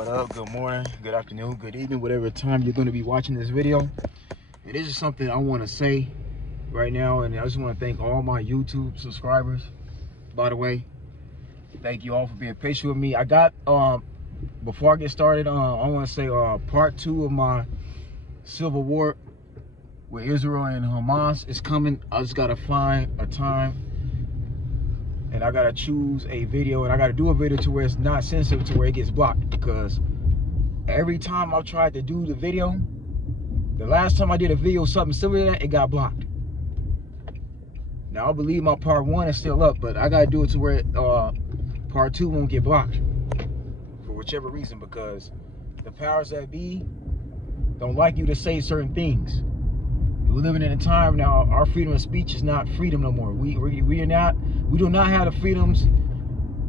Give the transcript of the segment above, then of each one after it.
What up? Good morning, good afternoon, good evening, whatever time you're going to be watching this video. And this is something I want to say right now, and I just want to thank all my YouTube subscribers. By the way, thank you all for being patient with me. I got before I get started, I want to say part 2 of my civil war with Israel and Hamas is coming. I just gotta find a time, and I gotta choose a video, and I gotta do a video to where it's not sensitive, to where it gets blocked. Because every time I've tried to do the video, the last time I did a video something similar to that, it got blocked. Now I believe my part 1 is still up, but I gotta do it to where part 2 won't get blocked for whichever reason, because the powers that be don't like you to say certain things. We're living in a time now, our freedom of speech is not freedom no more. We do not have the freedoms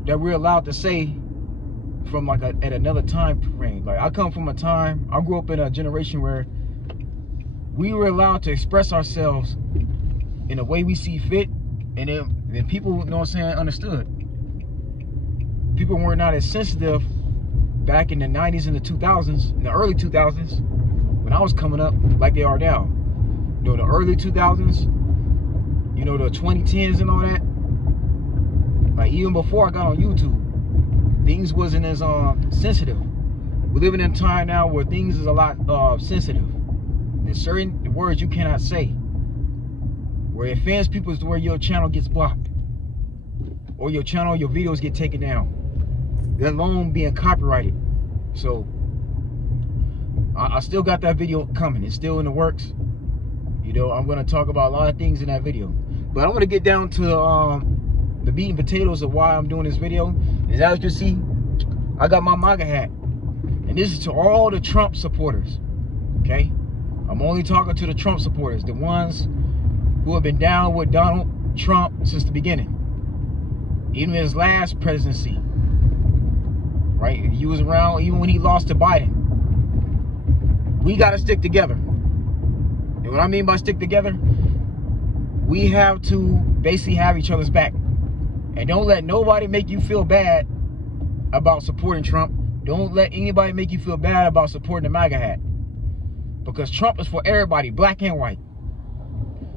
that we're allowed to say from like at another time frame. Like I come from a time, I grew up in a generation where we were allowed to express ourselves in a way we see fit, and then people, you know what I'm saying, understood. People were not as sensitive back in the 90s and the 2000s, in the early 2000s, when I was coming up, like they are now. You know, the early 2000s, you know, the 2010s and all that. Like even before I got on YouTube, things wasn't as sensitive. We're living in a time now where things is a lot sensitive. There's certain words you cannot say, where it offends people, is to where your channel gets blocked, or your channel, your videos get taken down, let alone being copyrighted. So I still got that video coming. It's still in the works. You know, I'm going to talk about a lot of things in that video, but I want to get down to the meat and potatoes of why I'm doing this video. Is, as you can see, I got my MAGA hat, and this is to all the Trump supporters. Okay, I'm only talking to the Trump supporters, the ones who have been down with Donald Trump since the beginning, even his last presidency. Right, he was around even when he lost to Biden. We got to stick together. And what I mean by stick together, we have to basically have each other's back. And don't let nobody make you feel bad about supporting Trump. Don't let anybody make you feel bad about supporting the MAGA hat. Because Trump is for everybody, black and white.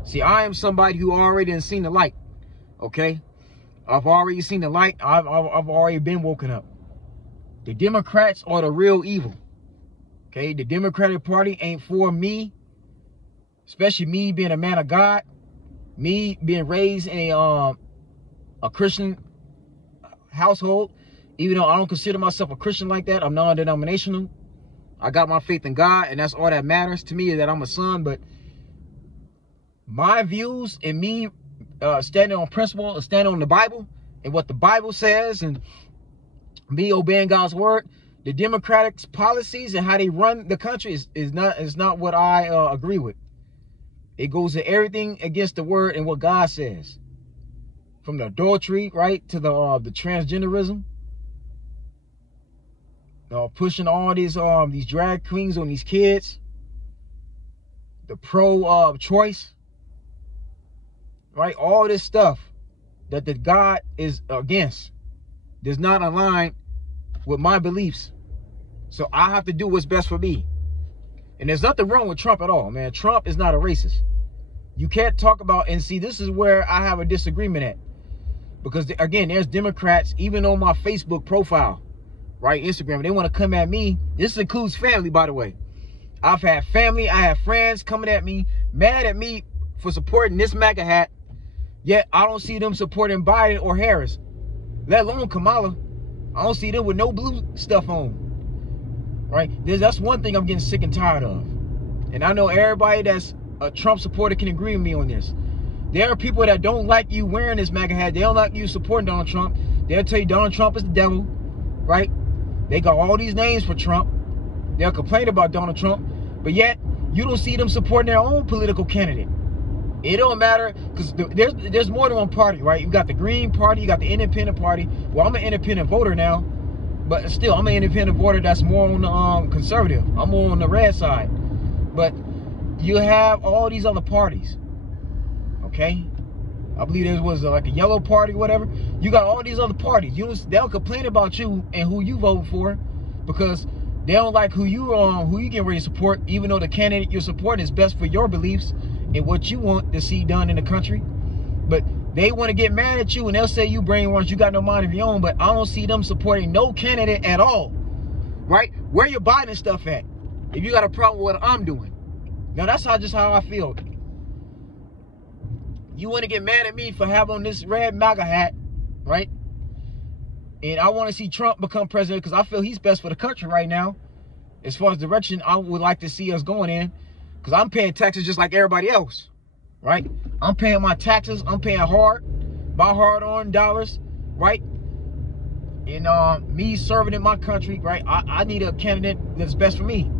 See, I am somebody who already has seen the light. Okay? I've already seen the light. I've already been woken up. The Democrats are the real evil. Okay? The Democratic Party ain't for me. Especially me being a man of God, me being raised in a Christian household. Even though I don't consider myself a Christian like that, I'm non-denominational. I got my faith in God, and that's all that matters to me, is that I'm a son. But my views and me standing on principle, standing on the Bible and what the Bible says, and me obeying God's word, the Democratic policies and how they run the country is not what I agree with. It goes to everything against the word and what God says. From the adultery, right, to the transgenderism. Pushing all these drag queens on these kids. The pro-choice. Right, all this stuff that the God is against does not align with my beliefs. So I have to do what's best for me. And there's nothing wrong with Trump at all, man. Trump is not a racist. You can't talk about, and see, this is where I have a disagreement at. Because, again, there's Democrats, even on my Facebook profile, right, Instagram, they want to come at me. This includes family, by the way. I've had family, I have friends coming at me, mad at me for supporting this MAGA hat, yet I don't see them supporting Biden or Harris, let alone Kamala. I don't see them with no blue stuff on. Right? That's one thing I'm getting sick and tired of. And I know everybody that's a Trump supporter can agree with me on this. There are people that don't like you wearing this MAGA hat. They don't like you supporting Donald Trump. They'll tell you Donald Trump is the devil. Right? They got all these names for Trump. They'll complain about Donald Trump. But yet, you don't see them supporting their own political candidate. It don't matter, because there's more than one party, right? You got the Green Party. You got the Independent Party. Well, I'm an independent voter now. But still, I'm an independent voter that's more on the conservative. I'm more on the red side. But you have all these other parties. Okay? I believe there was like a yellow party, whatever. You got all these other parties. They'll complain about you and who you vote for. because they don't like who you getting ready to support, even though the candidate you're supporting is best for your beliefs and what you want to see done in the country. But they want to get mad at you and they'll say you brainwashed, you got no mind of your own. But I don't see them supporting no candidate at all, right? Where you Biden stuff at? If you got a problem with what I'm doing. Now that's just how I feel. You want to get mad at me for having on this red MAGA hat, right? And I want to see Trump become president because I feel he's best for the country right now. As far as direction I would like to see us going in. Because I'm paying taxes just like everybody else, right? I'm paying my taxes. I'm paying my hard-earned dollars, right? And me serving in my country, right? I need a candidate that's best for me.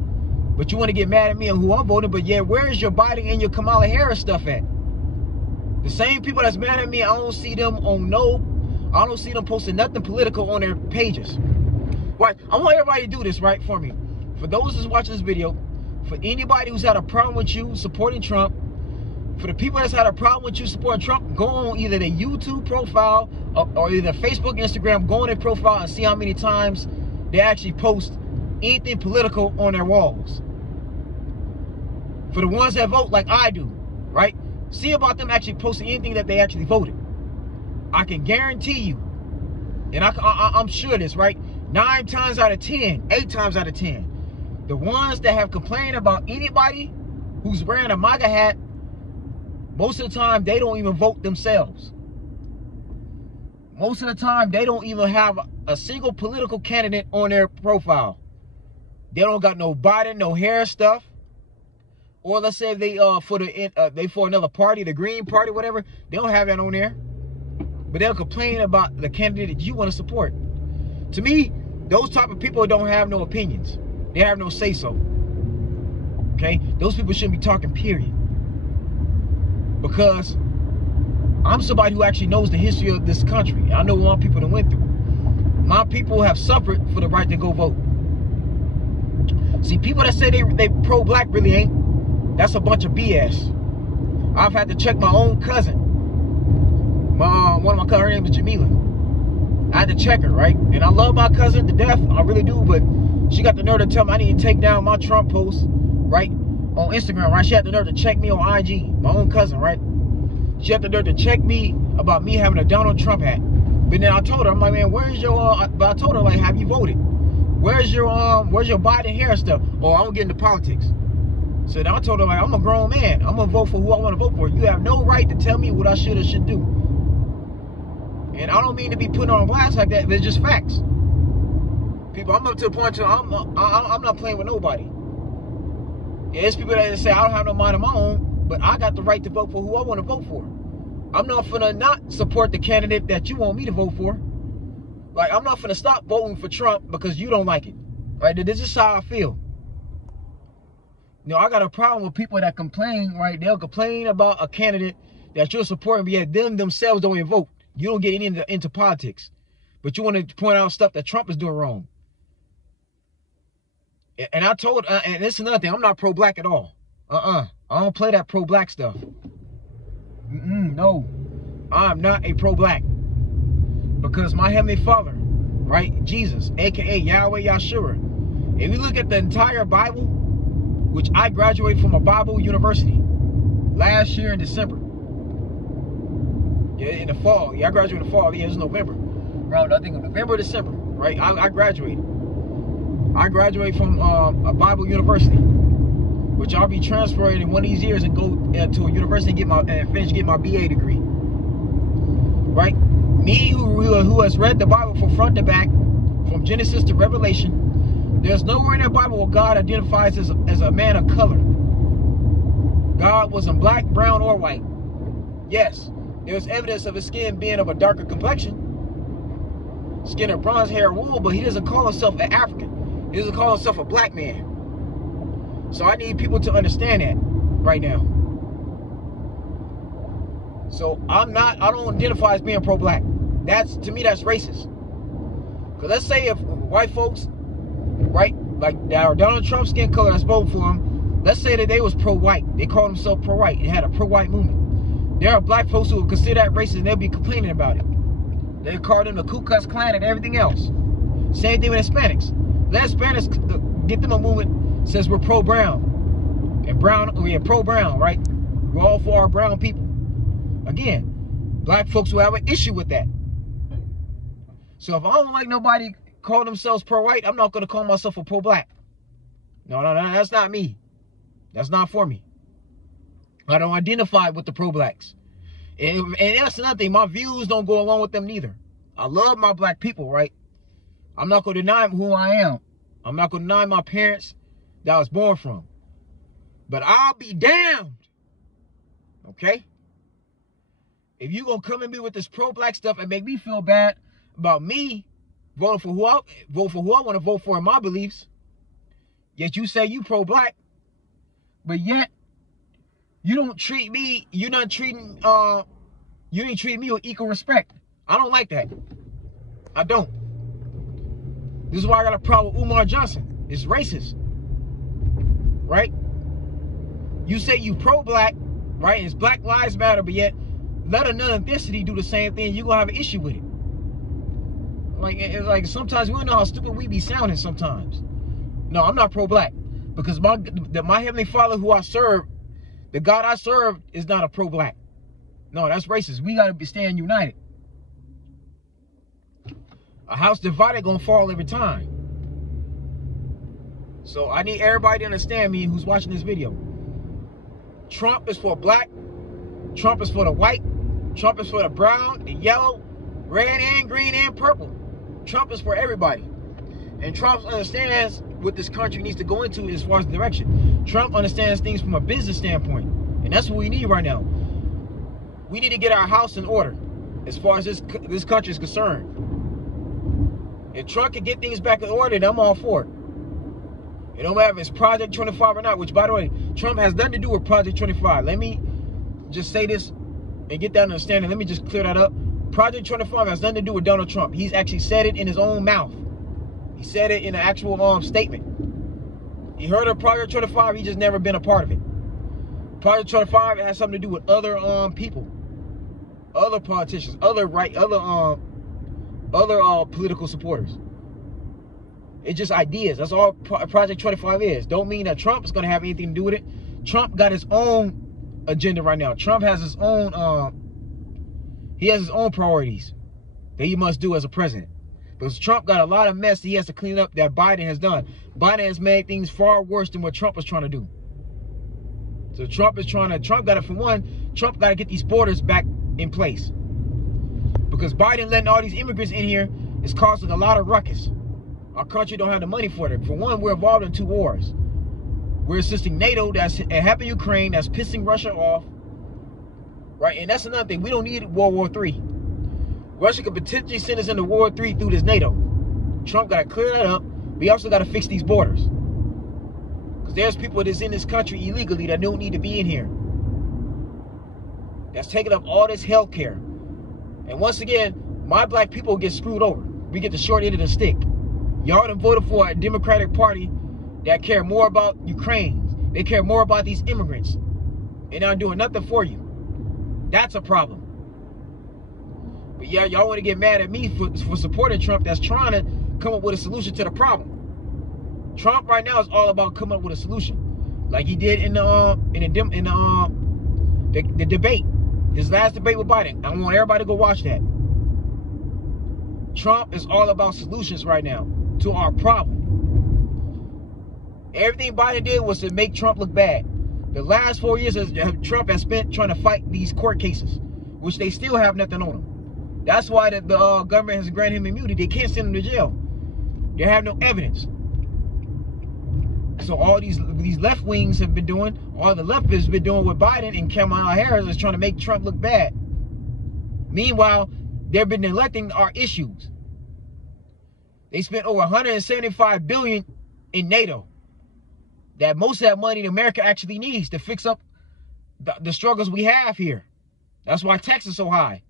But you want to get mad at me on who I'm voting, but yeah, where is your Biden and your Kamala Harris stuff at? The same people that's mad at me, I don't see them posting nothing political on their pages. Right? I want everybody to do this, right, for me. For those who's watching this video, for anybody who's had a problem with you supporting Trump, for the people that's had a problem with you supporting Trump, go on either the YouTube profile or either Facebook, Instagram, go on their profile and see how many times they actually post anything political on their walls. For the ones that vote like I do, right? See about them actually posting anything that they actually voted. I can guarantee you, and I'm sure this, right? 9 times out of 10, 8 times out of 10, the ones that have complained about anybody who's wearing a MAGA hat, most of the time they don't even vote themselves. Most of the time they don't even have a single political candidate on their profile. They don't got no Biden, no Harris stuff. Or let's say they for another party, the Green Party, whatever. They don't have that on there. But they'll complain about the candidate that you want to support. To me, those type of people don't have no opinions. They have no say-so. Okay? Those people shouldn't be talking, period. Because I'm somebody who actually knows the history of this country. I know what people that went through. My people have suffered for the right to go vote. See, people that say they pro-black really ain't. That's a bunch of BS. I've had to check my own cousin. One of my cousins, her name is Jamila. I had to check her, right? And I love my cousin to death. I really do, but she got the nerve to tell me I need to take down my Trump post, right? On Instagram, right? She had the nerve to check me on IG. My own cousin, right? She had the nerve to check me about me having a Donald Trump hat. But then I told her, I'm like, man, where's your, but I told her, like, have you voted? Where's your Biden Harris stuff? Or I'm getting into politics. So then I told her, like, I'm a grown man. I'm going to vote for who I want to vote for. You have no right to tell me what I should or should do. And I don't mean to be put on blast like that, but it's just facts. People, I'm up to the point where I'm not playing with nobody. Yeah, there's people that say, I don't have no mind of my own, but I got the right to vote for who I want to vote for. I'm not finna not support the candidate that you want me to vote for. Like, I'm not finna stop voting for Trump because you don't like it. Right? This is how I feel. You know, I got a problem with people that complain, right? They'll complain about a candidate that you're supporting, but yet them themselves don't even vote. You don't get into politics. But you want to point out stuff that Trump is doing wrong. And I told, and this is another thing, I'm not pro-black at all. I don't play that pro-black stuff. No, I'm not a pro-black. Because my Heavenly Father, right, Jesus, a.k.a. Yahweh Yahshua, if you look at the entire Bible, which I graduated from a Bible university last year in December. Yeah, in the fall. Yeah, I graduated in the fall. Yeah, it was November. Around, I think, November, December, right? I graduated. I graduated from a Bible university, which I'll be transferring in one of these years and go to a university and finish getting my BA degree. Right? Me, who has read the Bible from front to back, from Genesis to Revelation, there's nowhere in the Bible where God identifies as a man of color. God wasn't black, brown, or white. Yes, there's evidence of his skin being of a darker complexion, skin of bronze hair, wool, but he doesn't call himself an African. He doesn't call himself a black man. So I need people to understand that right now. So I don't identify as being pro-black. To me, that's racist. Because let's say if white folks, right, like Donald Trump's skin color that's voted for him, let's say that they was pro-white. They called themselves pro-white and had a pro-white movement. There are black folks who will consider that racist and they'll be complaining about it. They call them the Ku Klux Klan and everything else. Same thing with Hispanics. Let Hispanics get them a movement says we're pro-brown. And brown, we're pro-brown, right? We're all for our brown people. Again, black folks will have an issue with that. So if I don't like nobody call themselves pro-white, I'm not going to call myself a pro-black. No, that's not me. That's not for me. I don't identify with the pro-blacks. And that's another thing. My views don't go along with them neither. I love my black people, right? I'm not going to deny who I am. I'm not going to deny my parents that I was born from. But I'll be damned. Okay? If you going to come at me with this pro-black stuff and make me feel bad about me voting for who I want to vote for in my beliefs, yet you say you pro-black, but yet you don't treat me, you ain't treating me with equal respect. I don't like that. I don't. This is why I got a problem with Umar Johnson. It's racist. Right? You say you pro-black, right? It's Black Lives Matter, but yet let another ethnicity do the same thing, you're gonna have an issue with it. Like, it's like sometimes we don't know how stupid we be sounding sometimes. No, I'm not pro-black. Because my Heavenly Father who I serve, the God I serve, is not a pro-black. No, that's racist. We gotta be staying united. A house divided gonna fall every time. So I need everybody to understand me who's watching this video. Trump is for black. Trump is for the white. Trump is for the brown, the yellow, red and green and purple. Trump is for everybody. And Trump understands what this country needs to go into as far as direction. Trump understands things from a business standpoint. And that's what we need right now. We need to get our house in order as far as this country is concerned. If Trump can get things back in order, then I'm all for it. It don't matter if it's Project 25 or not, which, by the way, Trump has nothing to do with Project 25. Let me just say this and get that understanding. Let me just clear that up. Project 25 has nothing to do with Donald Trump. He's actually said it in his own mouth. He said it in an actual statement. He heard of Project 25, he just never been a part of it. Project 25 has something to do with other people, other politicians, other political supporters. It's just ideas. That's all Project 25 is. Don't mean that Trump is going to have anything to do with it. Trump got his own agenda right now. Trump has his own priorities that he must do as a president. Because Trump got a lot of mess that he has to clean up that Biden has done. Biden has made things far worse than what Trump was trying to do. So Trump got it for one, Trump got to get these borders back in place. Because Biden letting all these immigrants in here is causing a lot of ruckus. Our country don't have the money for it. For one, we're involved in 2 wars. We're assisting NATO that's helping Ukraine, that's pissing Russia off. Right? And that's another thing. We don't need World War III. Russia could potentially send us into World War III through this NATO. Trump got to clear that up. We also got to fix these borders. Because there's people that's in this country illegally that don't need to be in here. That's taking up all this health care. And once again, my black people get screwed over. We get the short end of the stick. Y'all done voted for a Democratic Party that care more about Ukraine. They care more about these immigrants. They're not doing nothing for you. That's a problem. But yeah, y'all want to get mad at me for supporting Trump that's trying to come up with a solution to the problem. Trump right now is all about coming up with a solution. Like he did in the debate. His last debate with Biden. I want everybody to go watch that. Trump is all about solutions right now to our problem. Everything Biden did was to make Trump look bad. The last 4 years Trump has spent trying to fight these court cases, which they still have nothing on him. That's why the government has granted him immunity. They can't send him to jail. They have no evidence. So all these left wings have been doing, all the leftists have been doing with Biden and Kamala Harris is trying to make Trump look bad. Meanwhile, they've been neglecting our issues. They spent over $175 billion in NATO. That most of that money America actually needs to fix up the struggles we have here. That's why taxes is so high.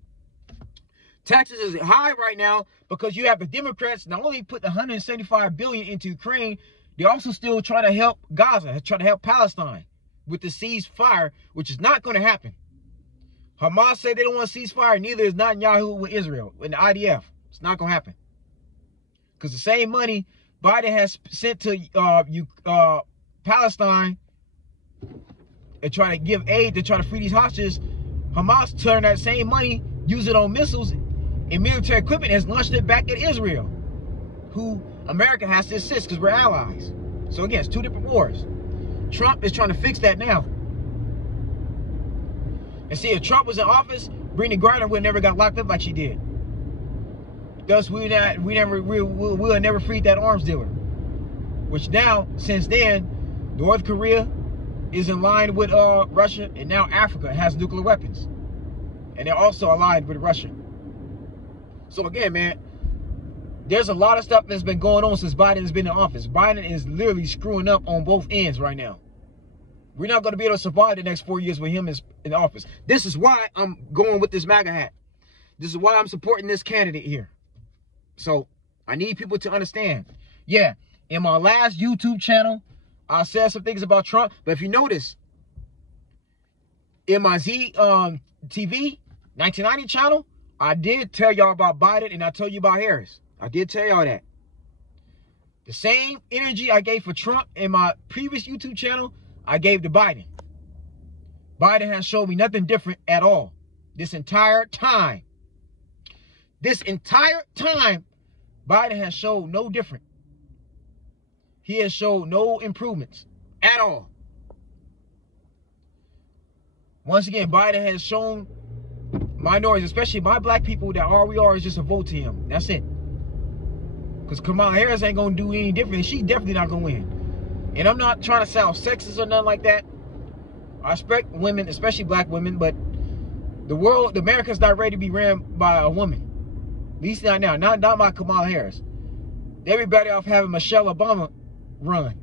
Taxes is high right now because you have the Democrats not only put the $175 billion into Ukraine, they're also still trying to help Gaza, trying to help Palestine with the ceasefire, which is not going to happen. Hamas said they don't want a ceasefire, neither is Netanyahu with Israel and the IDF. It's not going to happen. Because the same money Biden has sent to Palestine and try to give aid to try to free these hostages. Hamas turned that same money, used it on missiles and military equipment, has launched it back at Israel, who America has to assist because we're allies. So again, it's two different wars. Trump is trying to fix that now. And see, if Trump was in office, Brittany Griner would never got locked up like she did. Thus, we'll never freed that arms dealer. Which now, since then, North Korea is in line with Russia, and now Africa has nuclear weapons. And they're also allied with Russia. So again, man, there's a lot of stuff that's been going on since Biden has been in office. Biden is literally screwing up on both ends right now. We're not going to be able to survive the next 4 years with him in office. This is why I'm going with this MAGA hat. This is why I'm supporting this candidate here. So I need people to understand. Yeah, in my last YouTube channel, I said some things about Trump. But if you notice, in my Z TV 1990 channel, I did tell y'all about Biden and I told you about Harris. I did tell y'all that. The same energy I gave for Trump in my previous YouTube channel, I gave to Biden. Biden has shown me nothing different at all. This entire time. This entire time, Biden has shown no different. He has shown no improvements at all. Once again, Biden has shown minorities, especially my black people, that all we are is just a vote to him. That's it. Because Kamala Harris ain't going to do any different. She's definitely not going to win. And I'm not trying to sound sexist or nothing like that. I respect women, especially black women, but America's not ready to be ran by a woman. At least not now. Not by Kamala Harris. They'd be better off having Michelle Obama run.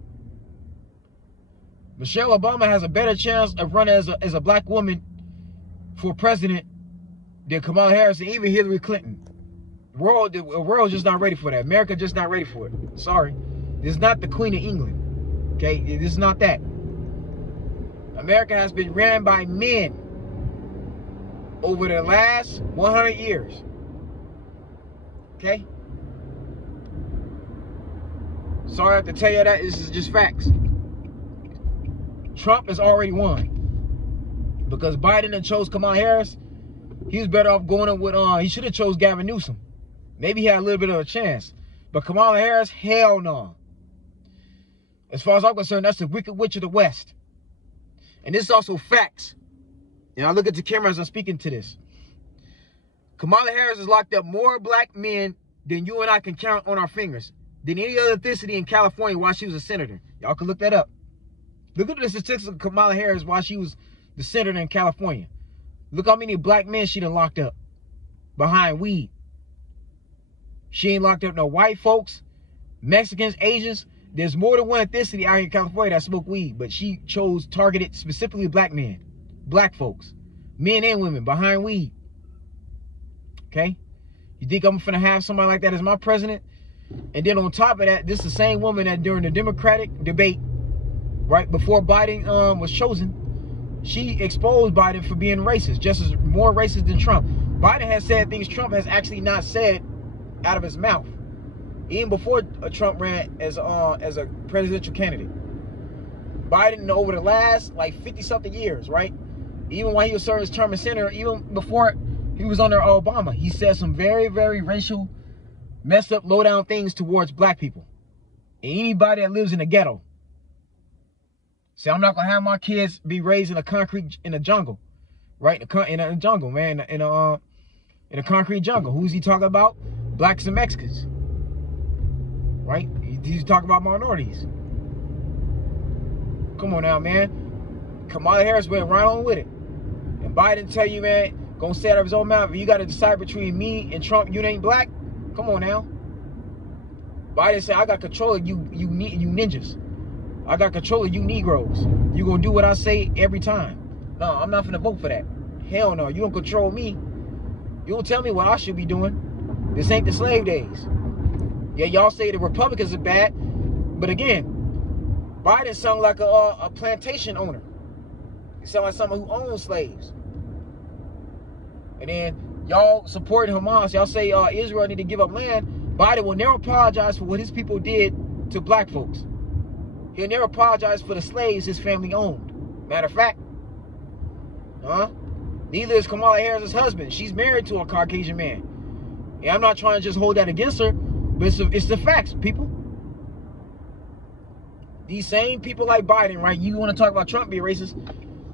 Michelle Obama has a better chance of running as a black woman for president than Kamala Harris and even Hillary Clinton. The world is just not ready for that. America just not ready for it. Sorry. This is not the Queen of England. Okay? This is not that. America has been ran by men over the last 100 years. Okay? Sorry I have to tell you that. This is just facts. Trump has already won. Because Biden had chose Kamala Harris, he was better off going up with, he should have chose Gavin Newsom. Maybe he had a little bit of a chance. But Kamala Harris, hell no. As far as I'm concerned, that's the Wicked Witch of the West. And this is also facts. And I look at the camera as I'm speaking to this. Kamala Harris has locked up more black men than you and I can count on our fingers. Than any other ethnicity in California while she was a senator. Y'all can look that up. Look at the statistics of Kamala Harris while she was the senator in California. Look how many black men she done locked up behind weed. She ain't locked up no white folks, Mexicans, Asians. There's more than one ethnicity out here in California that smoke weed, but she chose targeted specifically black men, black folks, men and women behind weed. Okay? You think I'm finna have somebody like that as my president? And then on top of that, this is the same woman that during the Democratic debate, right before Biden was chosen, she exposed Biden for being racist, just as more racist than Trump. Biden has said things Trump has actually not said out of his mouth, even before Trump ran as a presidential candidate. Biden, over the last like 50-something years, right? Even while he was serving his term as senator, even before he was under Obama, he said some very, very racial, messed up, low down things towards black people and anybody that lives in the ghetto. See, I'm not gonna have my kids be raised in a jungle, right? In a jungle, man, in a concrete jungle. Who's he talking about? Blacks and Mexicans, right? He's talking about minorities. Come on now, man. Kamala Harris went right on with it, and Biden tell you, man, gonna say out of his own mouth, if you got to decide between me and Trump, you ain't black. Come on now. Biden said, I got control of you ninjas. I got control of you Negroes. You gonna do what I say every time. No, I'm not finna vote for that. Hell no, you don't control me. You don't tell me what I should be doing. This ain't the slave days. Yeah, y'all say the Republicans are bad, but again, Biden sound like a plantation owner. He sound like someone who owns slaves. And then y'all supporting Hamas. Y'all say Israel need to give up land. Biden will never apologize for what his people did to black folks. He'll never apologize for the slaves his family owned. Matter of fact, neither is Kamala Harris's husband. She's married to a Caucasian man. And I'm not trying to just hold that against her, but it's the facts, people. These same people like Biden, right? You want to talk about Trump being racist?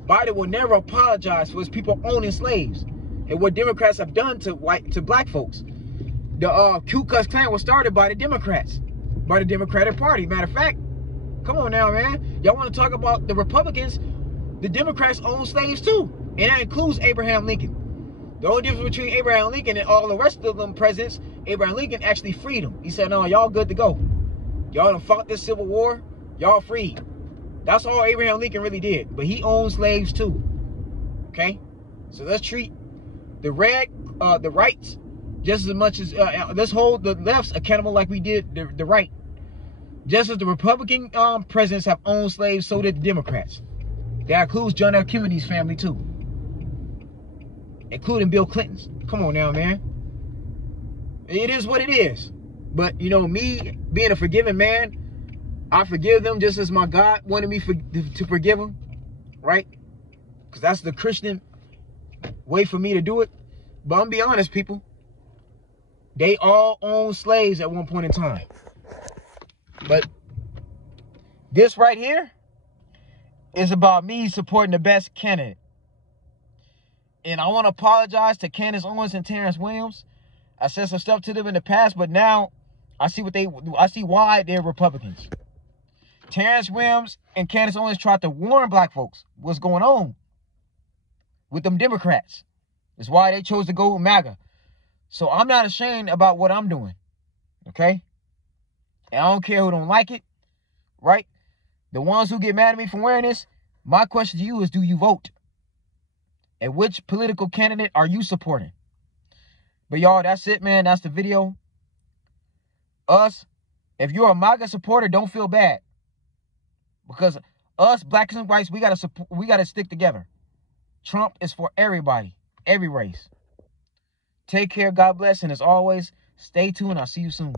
Biden will never apologize for his people owning slaves and what Democrats have done to black folks. The Ku Klux Klan was started by the Democrats, by the Democratic Party. Matter of fact, come on now, man. Y'all want to talk about the Republicans? The Democrats own slaves too, and that includes Abraham Lincoln. The only difference between Abraham Lincoln and all the rest of them presidents, Abraham Lincoln actually freed them. He said, no, y'all good to go. Y'all done fought this Civil War. Y'all free. That's all Abraham Lincoln really did. But he owned slaves too. Okay? So let's treat the rights just as much as, let's hold the lefts accountable like we did the right. Just as the Republican presidents have owned slaves, so did the Democrats. That includes John F. Kennedy's family too. Including Bill Clinton's. Come on now, man. It is what it is. But, you know, me being a forgiving man, I forgive them just as my God wanted me to forgive them. Right? Because that's the Christian way for me to do it. But I'm going to be honest, people. They all owned slaves at one point in time. But this right here is about me supporting the best candidate. And I want to apologize to Candace Owens and Terrence Williams. I said some stuff to them in the past, but now I see why they're Republicans. Terrence Williams and Candace Owens tried to warn black folks what's going on with them Democrats. That's why they chose to go with MAGA. So I'm not ashamed about what I'm doing. Okay? And I don't care who don't like it. Right? The ones who get mad at me for wearing this, my question to you is, do you vote? And which political candidate are you supporting? But y'all, that's it, man. That's the video. If you're a MAGA supporter, don't feel bad. Because us, blacks and whites, we gotta stick together. Trump is for everybody, every race. Take care, God bless, and as always, stay tuned. I'll see you soon.